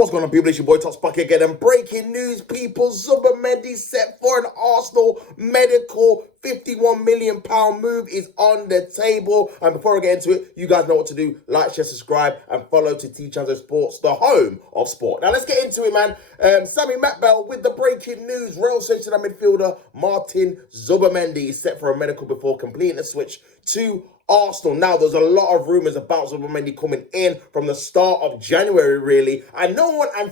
What's going on, people? It's your boy Tops back again. And breaking news, people. Zumbimendi set for an Arsenal medical £51 million move is on the table. And before I get into it, you guys know what to do. Like, share, subscribe, and follow to T Channel Sports, the home of sport. Now, let's get into it, man. Sammy Matbell with the breaking news. Real Sociedad midfielder Martin Zumbimendi is set for a medical before completing a switch to Arsenal. Now, there's a lot of rumours about Zumbimendi coming in from the start of January, really. And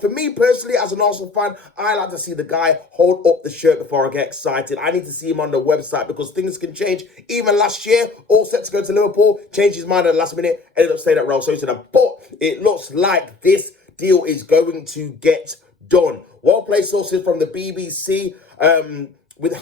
for me personally, as an Arsenal fan, I like to see the guy hold up the shirt before I get excited. I need to see him on the website because things can change. Even last year, all set to go to Liverpool, changed his mind at the last minute, ended up staying at Real Sociedad. But it looks like this deal is going to get done. Well-placed sources from the BBC,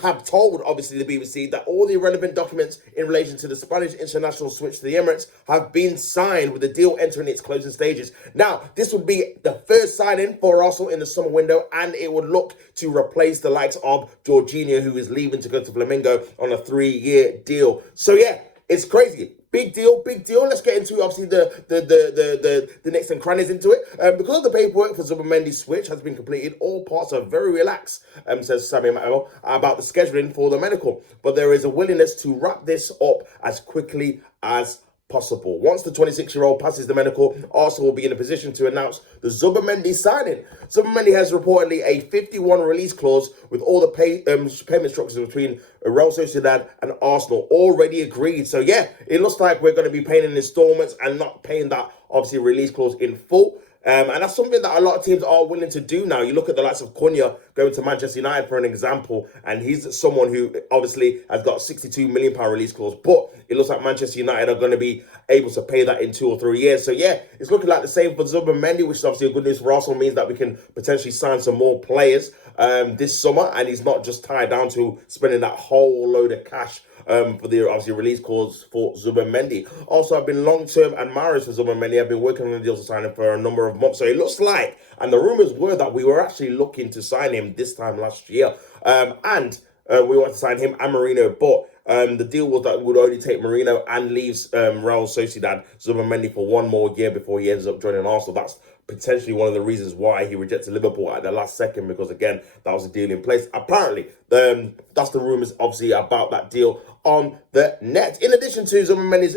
have told, obviously, the BBC that all the relevant documents in relation to the Spanish international switch to the Emirates have been signed, with the deal entering its closing stages. Now, this would be the first signing for Arsenal in the summer window, and it would look to replace the likes of Jorginho, who is leaving to go to Flamengo on a 3-year deal. So, yeah, it's crazy. Big deal, big deal. Let's get into, obviously, the next and crannies into it. Because the paperwork for Zumbimendi's switch has been completed, all parts are very relaxed, says Sammy Mateo, about the scheduling for the medical. But there is a willingness to wrap this up as quickly as possible. Once the 26-year-old passes the medical, Arsenal will be in a position to announce the Zumbimendi signing. Zumbimendi has reportedly a 51 release clause with all the payment structures between Real Sociedad and Arsenal already agreed. So yeah, it looks like we're going to be paying in installments and not paying that, obviously, release clause in full. And that's something that a lot of teams are willing to do now. You look at the likes of Cunha going to Manchester United, for an example, and he's someone who obviously has got a £62 million release clause, but it looks like Manchester United are going to be able to pay that in 2 or 3 years. So yeah, it's looking like the same for Zumbimendi, which is obviously a good news for Arsenal. Means that we can potentially sign some more players this summer, and he's not just tied down to spending that whole load of cash for the, obviously, release clause for Zumbimendi. Also, I've been long-term admirers for Zumbimendi. I've been working on the deal to sign him for a number of months. So it looks like, and the rumours were that we were actually looking to sign him this time last year. We wanted to sign him and Marino, but the deal was that we would only take Marino and leaves Real Sociedad Zumbimendi for 1 more year before he ends up joining Arsenal. That's potentially one of the reasons why he rejected Liverpool at the last second, because again, that was a deal in place. Apparently, that's the rumours, obviously, about that deal on the net. In addition to Zumbimendi's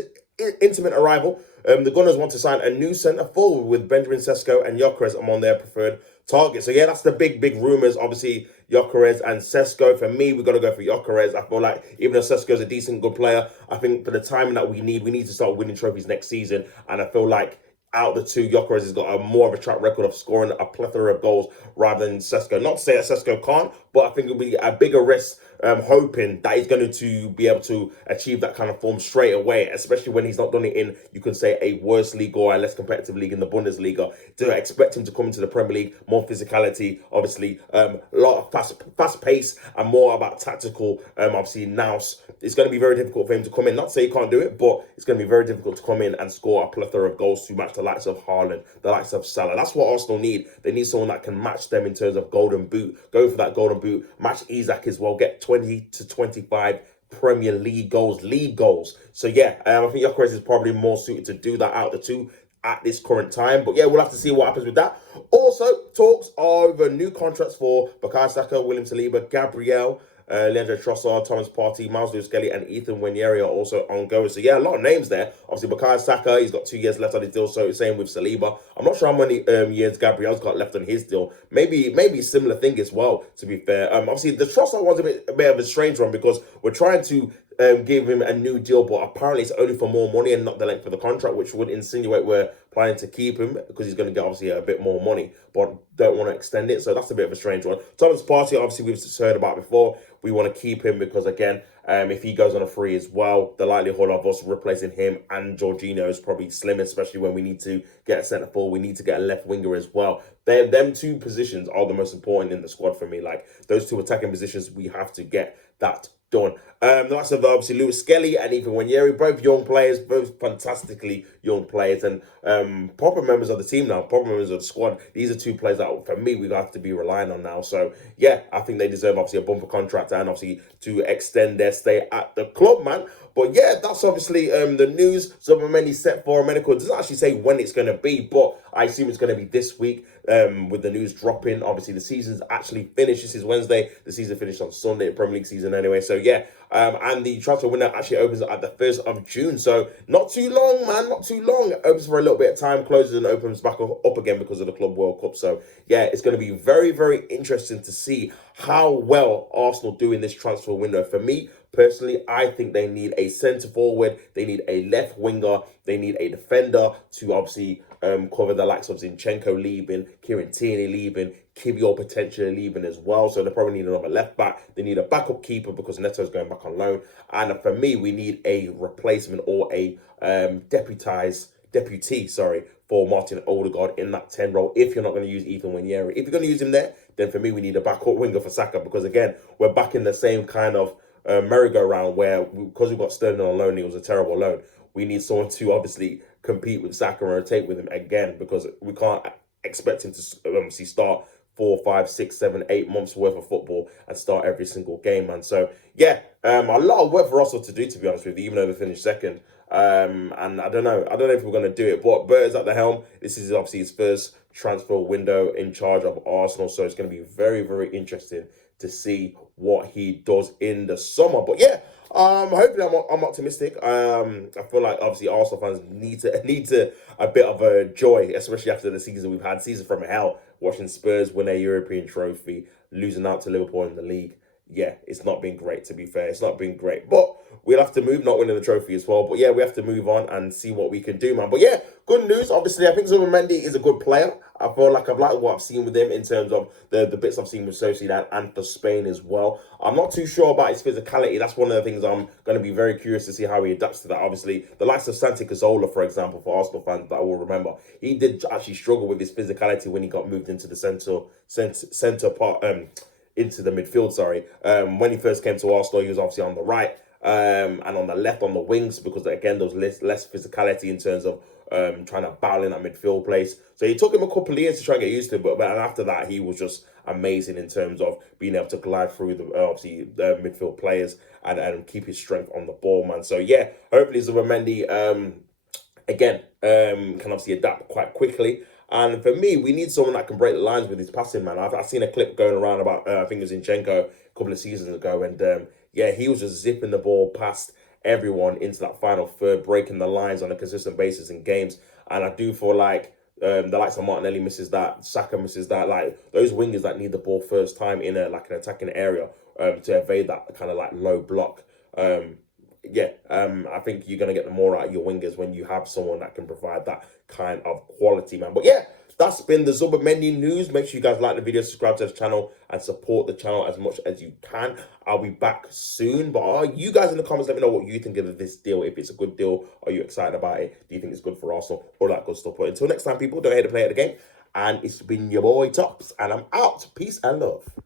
intimate arrival, the Gunners want to sign a new centre forward with Benjamin Sesko and Gyökeres among their preferred targets. So yeah, that's the big rumours. Obviously, Gyökeres and Sesko. For me, we've got to go for Gyökeres. I feel like even though Sesko's a decent, good player, I think for the timing that we need to start winning trophies next season. And I feel like out of the two, Gyökeres has got more of a track record of scoring a plethora of goals rather than Sesko. Not to say that Sesko can't, but I think it'll be a bigger risk, hoping that he's going to be able to achieve that kind of form straight away, especially when he's not done it in, you could say, a worse league or a less competitive league in the Bundesliga. To expect him to come into the Premier League, more physicality, obviously, a lot of fast pace and more about tactical, obviously, nous. It's going to be very difficult for him to come in. Not to say he can't do it, but it's going to be very difficult to come in and score a plethora of goals to match the likes of Haaland, the likes of Salah. That's what Arsenal need. They need someone that can match them in terms of golden boot. Go for that golden boot. Match Isak as well. Get 20 to 25 Premier League goals. So yeah, I think Gyökeres is probably more suited to do that out of the two at this current time. But yeah, we'll have to see what happens with that. Also, talks over new contracts for Bukayo Saka, William Saliba, Gabriel, Leandro Trossard, Thomas Partey, Miles Lewis-Skelly, and Ethan Nwaneri are also ongoing. So yeah, a lot of names there. Obviously, Bukayo Saka, he's got 2 years left on his deal. So same with Saliba. I'm not sure how many years Gabriel's got left on his deal. Maybe a similar thing as well, to be fair. Obviously, the Trossard one's a bit of a strange one because we're trying to give him a new deal, but apparently it's only for more money and not the length of the contract, which would insinuate we're planning to keep him because he's going to get, obviously, a bit more money, but don't want to extend it. So that's a bit of a strange one. Thomas Partey, obviously, we've heard about before. We want to keep him because, again, if he goes on a free as well, the likelihood of us replacing him and Jorginho is probably slim, especially when we need to get a centre forward. We need to get a left winger as well. Them two positions are the most important in the squad for me. Like, those two attacking positions, we have to get that done. The likes of, obviously, Lewis Skelly and Ethan Nwaneri, both young players, both fantastically young players, and proper members of the team now, proper members of the squad. These are two players that, for me, we have to be relying on now. So, yeah, I think they deserve, obviously, a bumper contract and, obviously, to extend their stay at the club, man. But, yeah, that's obviously the news. Zumbimendi set for a medical. It doesn't actually say when it's going to be, but I assume it's going to be this week with the news dropping. Obviously, the season's actually finished. This is Wednesday. The season finished on Sunday, Premier League season anyway. So, yeah, and the transfer window actually opens at the 1st of June. So, not too long, man, not too long. It opens for a little bit of time, closes and opens back up again because of the Club World Cup. So, yeah, it's going to be very, very interesting to see how well Arsenal do in this transfer window. For me, personally, I think they need a centre forward, they need a left winger, they need a defender to obviously cover the likes of Zinchenko leaving, Kieran Tierney leaving, Kiwior potentially leaving as well. So they probably need another left back. They need a backup keeper because Neto's going back on loan. And for me, we need a replacement or a deputy, for Martin Odegaard in that 10 role. If you're not going to use Ethan Winieri, if you're going to use him there, then for me, we need a backup winger for Saka because again, we're back in the same kind of merry-go-round where because we've got Sterling on loan, it was a terrible loan. We need someone to obviously compete with Saka and rotate with him again because we can't expect him to obviously start 4, 5, 6, 7, 8 months worth of football and start every single game, man. So yeah, a lot of work for Russell to do, to be honest with you, even though they finished second. And I don't know if we're going to do it, but Bert's at the helm. This is obviously his first transfer window in charge of Arsenal, so it's going to be very, very interesting to see what he does in the summer. But yeah, hopefully I'm optimistic. I feel like obviously Arsenal fans need to a bit of a joy, especially after the season we've had, season from hell, watching Spurs win a European trophy, losing out to Liverpool in the league. Yeah, it's not been great, to be fair. It's not been great. But we'll have to move, not winning the trophy as well. But yeah, we have to move on and see what we can do, man. But yeah, good news. Obviously, I think Zumbimendi is a good player. I feel like I've liked what I've seen with him in terms of the bits I've seen with Sociedad and for Spain as well. I'm not too sure about his physicality. That's one of the things I'm going to be very curious to see how he adapts to that. Obviously, the likes of Santi Cazorla, for example, for Arsenal fans that I will remember, he did actually struggle with his physicality when he got moved into the centre part, into the midfield, when he first came to Arsenal, he was obviously on the right and on the left on the wings because, again, there was less physicality in terms of trying to battle in that midfield place. So it took him a couple of years to try and get used to it, but after that, he was just amazing in terms of being able to glide through the midfield players and keep his strength on the ball, man. So yeah, hopefully Zumbimendi can obviously adapt quite quickly. And for me, we need someone that can break the lines with his passing, man. I've seen a clip going around about, I think it was Zinchenko a couple of seasons ago. And yeah, he was just zipping the ball past everyone into that final third, breaking the lines on a consistent basis in games. And I do feel like the likes of Martinelli misses that, Saka misses that. Like those wingers that need the ball first time in an attacking area to evade that kind of like low block. I think you're going to get the more out of your wingers when you have someone that can provide that kind of quality, man. But yeah, that's been the Zumbimendi news. Make sure you guys like the video, subscribe to the channel, and support the channel as much as you can. I'll be back soon. But you guys in the comments, let me know what you think of this deal. If it's a good deal, are you excited about it? Do you think it's good for Arsenal? All that good stuff. But until next time, people, don't hate to play at the game. And it's been your boy Tops, and I'm out. Peace and love.